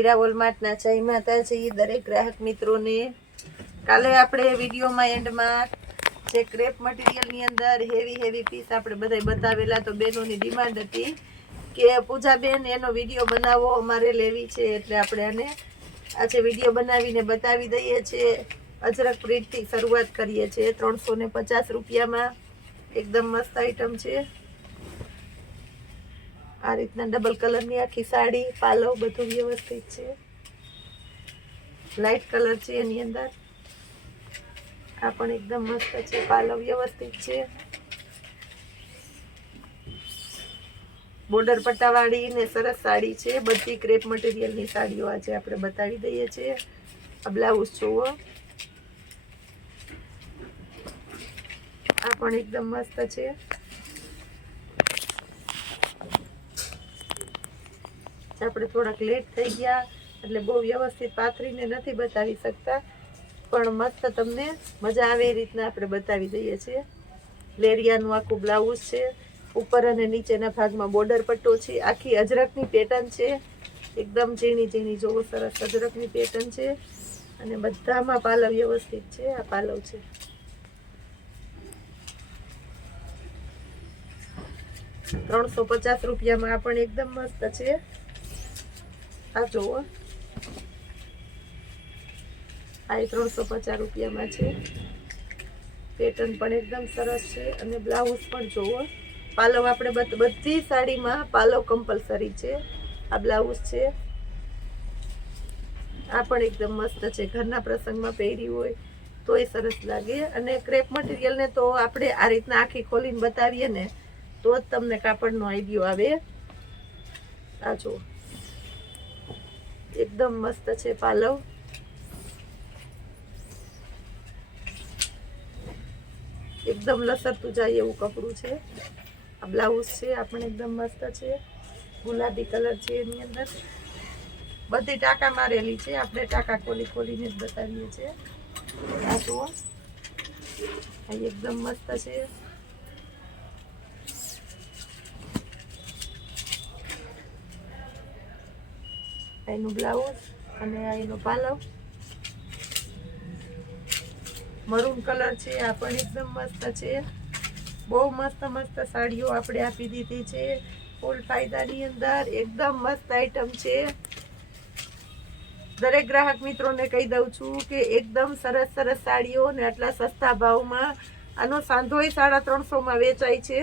મીરા વોલમાર્ટના જય માતાજી દરેક ગ્રાહક મિત્રોને। કાલે આપણે વિડીયોમાં એન્ડમાં જે ક્રેપ મટીરિયલની અંદર હેવી પીસ આપણે બધાય બતાવેલા, તો બેનોની ડિમાન્ડ હતી કે પૂજાબેન એનો વિડીયો બનાવો, અમારે લેવી છે, એટલે આપણે આને આજે વિડીયો બનાવીને બતાવી દઈએ છીએ। અજરક પ્રિન્ટથી શરૂઆત કરીએ છીએ 350 રૂપિયામાં। એકદમ મસ્ત આઈટમ છે। આ રીતના ડબલ કલરની આખી સાડી, પાલવ બધું વ્યવસ્થિત છે। લાઇટ કલર છે એની અંદર, આ પણ એકદમ મસ્ત છે, પાલવ વ્યવસ્થિત છે। બોર્ડર પટ્ટાવાળી ને સરસ સાડી છે, બધી ક્રેપ મટીરિયલની સાડીઓ આજે આપણે બતાવી દઈએ છીએ। આ બ્લાઉઝ જુઓ, આ પણ એકદમ મસ્ત છે। આપણે થોડાક લેટ થઈ ગયા એટલે બહુ વ્યવસ્થિત પાથરીને નથી બતાવી શકતા, પણ મસ્ત તમને મજા આવે એ રીતના આપણે બતાવી દઈએ છીએ। લેરિયાનું આખું બ્લાઉઝ છે, ઉપર અને નીચેના ભાગમાં બોર્ડર પટ્ટો છે, આખી અજરકની પેટર્ન છે, એકદમ ઝીણી જોવો સરસ અજરકની પેટર્ન છે, અને બધામાં પાલવ વ્યવસ્થિત છે। આ પાલવ છે, ₹350 રૂપિયામાં આ પણ એકદમ મસ્ત છે। આ જુઓ, આ 350 રૂપિયામાં છે, પેટર્ન પણ એકદમ સરસ છે, અને બ્લાઉઝ પણ જુઓ। પાલવ આપણે બધી સાડીમાં પાલવ કમ્પલસરી છે। આ બ્લાઉઝ છે, આ પણ એકદમ મસ્ત છે, ઘરના પ્રસંગમાં પહેરી હોય તોય સરસ લાગે। અને ક્રેપ મટીરિયલને તો આપણે આ રીતના આખી ખોલીને બતાવીએ ને તો જ તમને કાપડનો આઈડિયો આવે। આ જુઓ, એકદમ મસ્ત છે પાલવ, એકદમ લસરતું જાય એવું કપડું છે। આ બ્લાઉઝ છે, આ પણ એકદમ મસ્ત છે, ગુલાબી કલર છે, એની અંદર બધી ટાંકા મારેલી છે, આપણે ટાંકા ખોલીને જ બતાવીએ છીએ। આ જુઓ, આ એકદમ મસ્ત છે। એનું બ્લાઉઝ અને આ એનો પાલવ મરૂન કલર છે, આ પણ એકદમ મસ્ત છે। બહુ મસ્ત સાડીઓ આપણે આપી દીધી છે, ફૂલ ફાયદાની અંદર એકદમ મસ્ત આઈટમ છે। દરેક ગ્રાહક મિત્રોને કહી દઉં છું કે એકદમ સરસ સાડીઓ ને આટલા સસ્તા ભાવમાં, આનો સાંધોય 350 વેચાય છે,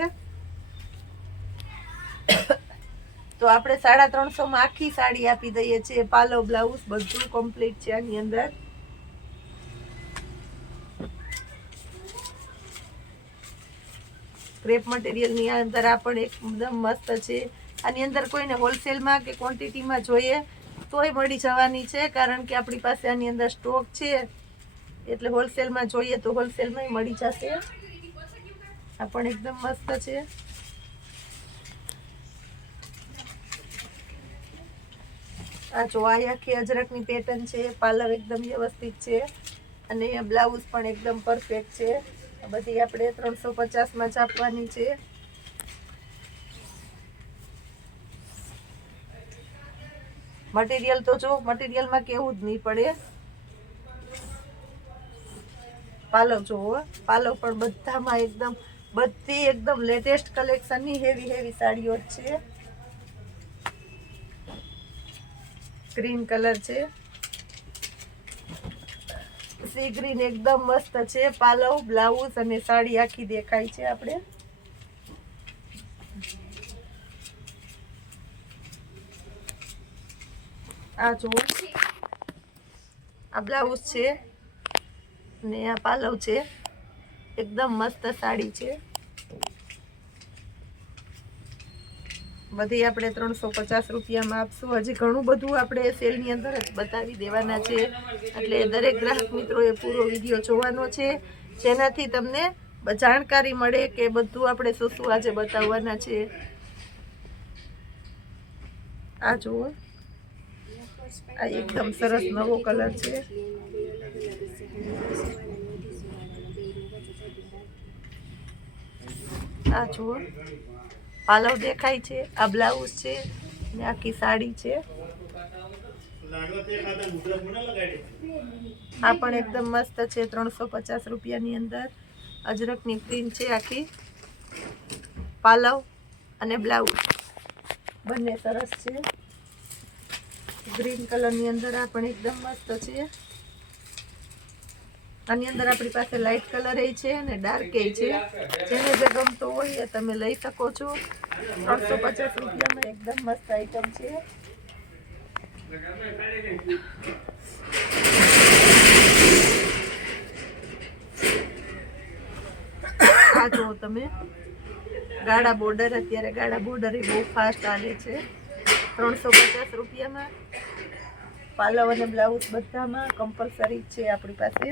તો આપણે 350 આખી સાડી આપી દઈએ છીએ। પાલવ બ્લાઉઝ બધું કમ્પ્લીટ છે આની અંદર। ક્રેપ મટીરિયલની અંદર આ પણ એકદમ મસ્ત છે। આની અંદર કોઈને હોલસેલમાં કે ક્વોન્ટિટીમાં જોઈએ તોય મળી જવાની છે, કારણ કે આપણી પાસે આની અંદર સ્ટોક છે, એટલે હોલસેલમાં જોઈએ તો હોલસેલમાં મળી જશે। આ પણ એકદમ મસ્ત છે। આ જો આ આખી અજરકની પેટર્ન છે, પાલવ એકદમ વ્યવસ્થિત છે, અને બ્લાઉઝ પણ એકદમ પરફેક્ટ છે। આ બધી આપણે 350માં જ આપવાની છે। મટીરિયલ તો જો મટીરિયલમાં કેવું જ નહીં પડે। પાલવ જુઓ, પાલવ પણ બધામાં એકદમ બધી એકદમ લેટેસ્ટ કલેક્શનની હેવી સાડીઓ છે। ગ્રીન કલર છે, સી ગ્રીન એકદમ મસ્ત છે, પાલવ બ્લાઉઝ અને સાડી આખી દેખાય છે આપણે। આ જુઓ, આ બ્લાઉઝ છે અને આ પાલવ છે, એકદમ મસ્ત સાડી છે। બધી આપણે 350 રૂપિયામાં આપશું। હજી ઘણું બધું આપણે સેલની અંદર જ બતાવી દેવાના છે, એટલે દરેક ગ્રાહક મિત્રોએ પૂરો વિડીયો જોવાનો છે, જેનાથી તમને જાણકારી મળે કે બધું આપણે શું આજે બતાવવાના છે। આ જુઓ, આ એકદમ સરસ નવો કલર છે। આ જુઓ, પાલવ દેખાય છે, આ બ્લાઉઝ છે ને આખી સાડી છે। આ પણ એકદમ મસ્ત છે, 350 રૂપિયાની અંદર અજરકની પ્રિન્ટ છે આખી. પાલવ અને બ્લાઉઝ બંને સરસ છે. ગ્રીન કલરની અંદર આ પણ એકદમ મસ્ત છે. આની અંદર આપણી પાસે લાઇટ કલર એ છે અને ડાર્ક એ છે. જેને જે ગમતો હોય એ તમે લઈ શકો છો. 350 રૂપિયામાં એકદમ મસ્ત આઈટમ છે. આ જુઓ તમે, ગાળા બોર્ડર. અત્યારે ગાળા બોર્ડર એ બહુ ફાસ્ટ હાલે છે. 350 રૂપિયામાં પાલવ અને બ્લાઉઝ બધામાં કમ્પલસરી છે આપણી પાસે.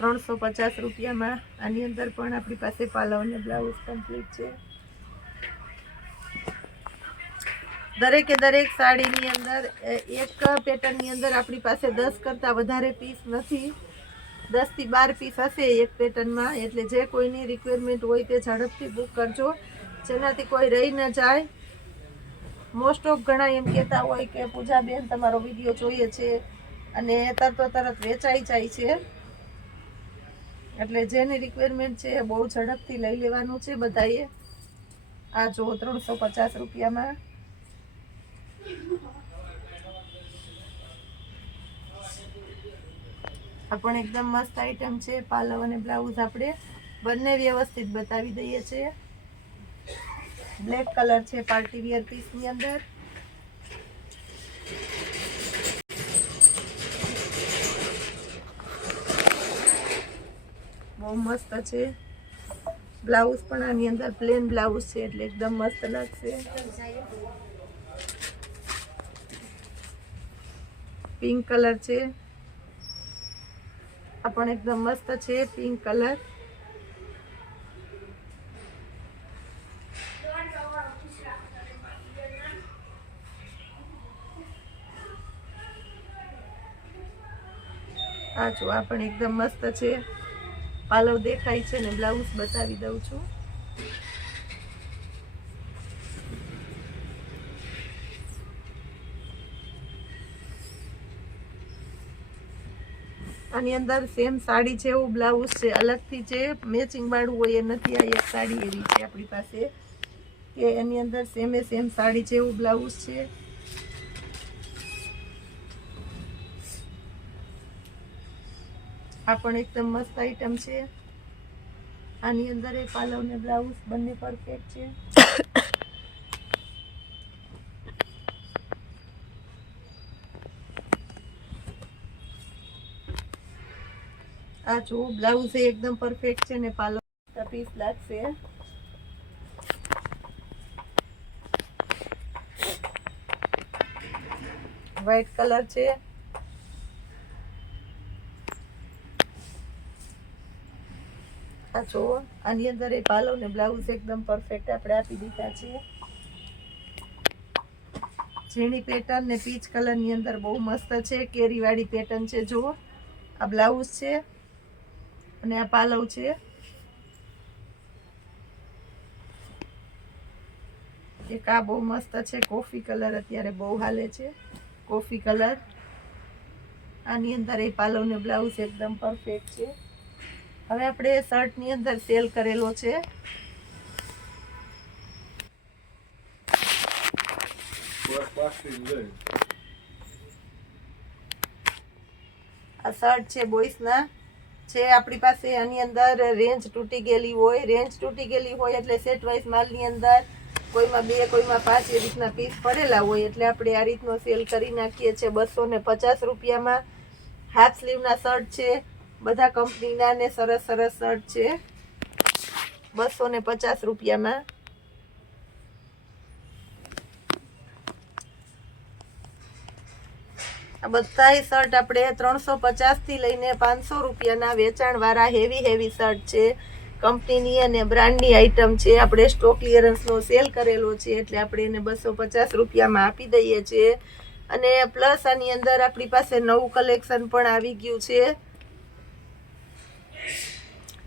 ₹350 આની અંદર પણ આપણી પાસે પાલવ અને બ્લાઉઝ કમ્પ્લીટ છે. દરેકે દરેક સાડીની અંદર એક પેટર્નની અંદર આપણી પાસે 10 કરતાં વધારે પીસ નથી. 10 થી 12 પીસ હશે એક પેટર્નમાં. એટલે જે કોઈની રિક્વાયરમેન્ટ હોય તે ઝડપથી બુક કરજો, જેનાથી કોઈ રહી ન જાય. મોસ્ટ ઓફ ઘણા એમ કહેતા હોય કે પૂજાબેન તમારો વિડીયો જોઈએ છે અને તરત વેચાઈ જાય છે. એટલે જેની રિક્વાયરમેન્ટ છે એ બહુ ઝડપથી લઈ લેવાનું છે બધાએ. આ જો 350 રૂપિયામાં આ પણ એકદમ મસ્ત આઈટમ છે. પાલવ અને બ્લાઉઝ આપણે બંને વ્યવસ્થિત બતાવી દઈએ છીએ. બ્લેક કલર છે પાર્ટી વિયર પીસની અંદર. બહુ મસ્ત છે. બ્લાઉઝ પણ આની અંદર પ્લેન બ્લાઉઝ છે એટલે એકદમ મસ્ત લાગશે. પિંક કલર છે. આ પણ એકદમ મસ્ત છે પિંક કલર. આ જો આ પણ એકદમ મસ્ત છે. પાલવ દેખાય છે ને બ્લાઉઝ બતાવી દઉં છું. આની અંદર સેમ સાડી છે એવું બ્લાઉઝ છે. અલગથી જે મેચિંગ વાળું હોય એ નથી. આ એક સાડી એવી છે આપણી પાસે કે એની અંદર સેમ સાડી છે એવું બ્લાઉઝ છે. આ પણ એકદમ મસ્ત આઈટમ છે. આની અંદર એ પાલવ ને બ્લાઉઝ બંને પરફેક્ટ છે. આ જો બ્લાઉઝ એકદમ પરફેક્ટ છે ને પાલવ પીસ લાગશે. વ્હાઈટ કલર છે. આ જો આની અંદર એ પાલવ ને બ્લાઉઝ એકદમ પરફેક્ટ આપણે આપી દીધા છે. ઝીણી પેટર્ન ને પીચ કલર ની અંદર બહુ મસ્ત છે. કેરી વાળી પેટર્ન છે. જો આ બ્લાઉઝ છે અને આ પાલવ છે. એક આ બહુ મસ્ત છે કોફી કલર. અત્યારે બહુ હાલે છે કોફી કલર. આની અંદર એ પાલવ ને બ્લાઉઝ એકદમ પરફેક્ટ છે. હવે આપણે શર્ટ ની અંદર સેલ કરેલો છે. આ શર્ટ છે બોಯ್સ ના છે આપણી પાસે. આની અંદર રેન્જ તૂટી ગયેલી હોય. રેન્જ તૂટી ગયેલી હોય એટલે સેટ વાઇઝ માલની અંદર કોઈમાં 2 કોઈમાં 5 એ રીતના પીસ પડેલા હોય. એટલે આપણે આ રીતનો સેલ કરી નાખીએ છીએ 250 રૂપિયામાં. હાફ સ્લીવના શર્ટ છે બધા કંપનીના ને સરસ શર્ટ છે 250 રૂપિયામાં. આ બધાય શર્ટ આપણે 350 થી લઈને 500 રૂપિયાના વેચાણવાળા હેવી શર્ટ છે. કંપનીની અને બ્રાન્ડની આઈટમ છે. આપણે સ્ટોક ક્લિયરન્સનો સેલ કરેલો છે એટલે આપણે એને 250 રૂપિયામાં આપી દઈએ છીએ. અને પ્લસ આની અંદર આપણી પાસે નવું કલેક્શન પણ આવી ગયું છે.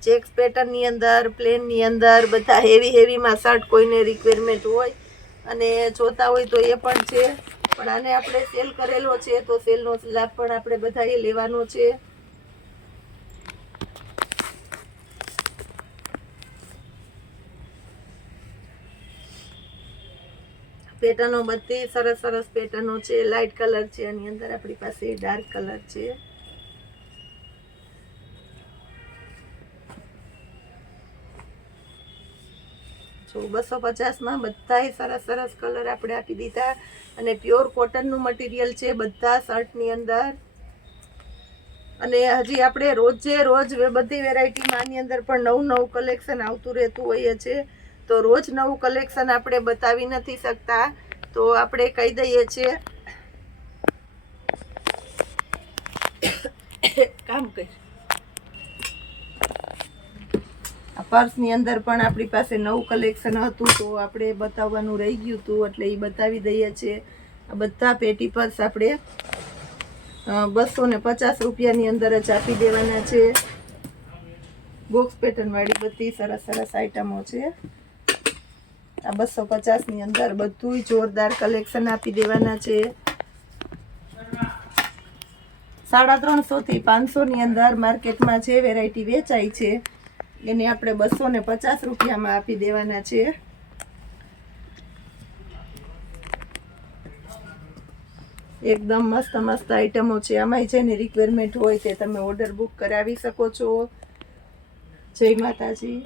ચેક્સ પેટર્નની અંદર, પ્લેનની અંદર, બધા હેવીમાં શર્ટ કોઈને રિક્વાયરમેન્ટ હોય અને જોતા હોય તો એ પણ છે. પણ આને આપણે સેલ કરેલો છે તો સેલનો લાભ પણ આપણે બધાએ લેવાનો છે. પેટર્નો બધી સરસ પેટર્નો છે. લાઇટ કલર છે, આની અંદર આપણી પાસે ડાર્ક કલર છે. જો 250માં બધાય સરસ કલર આપણે આપી દીધા અને પ્યોર કોટનનું મટીરિયલ છે બધા શર્ટની અંદર. અને હજી આપણે રોજ બધી વેરાયટીમાં આની અંદર પણ નવું કલેક્શન આવતું રહેતું હોઈએ છે. તો રોજ નવું કલેક્શન આપણે બતાવી નથી શકતા, તો આપણે કહી દઈએ છીએ કામ કરી. આ પર્સની અંદર પણ આપણી પાસે નવું કલેક્શન હતું તો આપણે બતાવવાનું રહી ગયું હતું એટલે એ બતાવી દઈએ છીએ. આ બધા પેટી પર્સ આપણે 250 રૂપિયાની અંદર જ આપી દેવાના છે. બોક્સ પેટર્ન વાળી બધી સરસ આઈટમો છે. આ 250ની અંદર બધું જોરદાર કલેક્શન આપી દેવાના છે. 350 થી 500ની અંદર માર્કેટમાં જે વેરાયટી વેચાય છે એને આપણે 250 રૂપિયામાં આપી દેવાના છે. એકદમ મસ્ત આઈટમો છે. આમાંય જેની રિક્વાયરમેન્ટ હોય તે તમે ઓર્ડર બુક કરાવી શકો છો. જય માતાજી.